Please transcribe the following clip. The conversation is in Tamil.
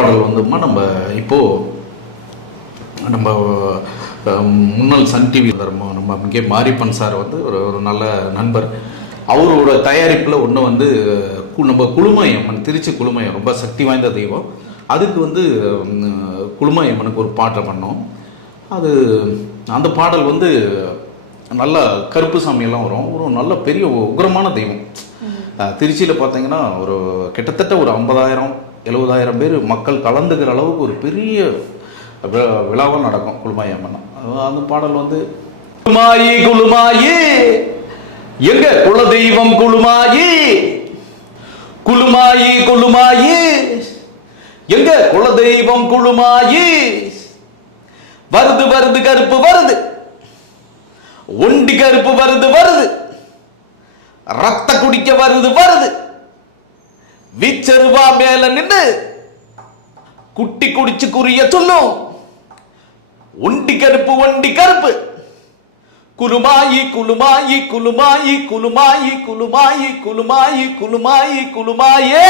பாடல் வந்துமா நம்ம இப்போது நம்ம முன்னாள் சன் டிவி நம்ம இங்கே மாரியப்பன் சார் வந்து ஒரு நல்ல நண்பர். அவரோட தயாரிப்பில் ஒன்று வந்து நம்ம குழுமையம்மன், திருச்சி குழுமையம் ரொம்ப சக்தி வாய்ந்த தெய்வம். அதுக்கு வந்து குழுமையம்மனுக்கு ஒரு பாட்டை பண்ணோம். அது அந்த பாடல் வந்து நல்ல கருப்பு சாமியெல்லாம் வரும். ஒரு நல்ல பெரிய உக்ரமான தெய்வம். திருச்சியில் பார்த்தீங்கன்னா ஒரு கிட்டத்தட்ட ஒரு 50,000-70,000 பேர் மக்கள் கலந்துக்கிற அளவுக்கு ஒரு பெரிய விழாவாக நடக்கும் குழுமாயம்மன். அந்த பாடல் வந்து குழுமாயி குழுமாயி எங்க குல தெய்வம் குழுமாயி, குழுமாயி குழுமாயி எங்க குல தெய்வம் குழுமாயி, வருது வருது கருப்பு வருது, ஒண்டி கருப்பு வருது வருது, ரத்த குடிக்க வருது வருது, வீச்சருவா மேல நின்று குட்டி குடிச்சு குறிய சொல்லும், ஒண்டி கருப்பு ஒண்டி கருப்பு, குலுமாயி குலுமாயி குலுமாயி குலுமாயி குலுமாயி குலுமாயி குலுமாயி குலுமாயே.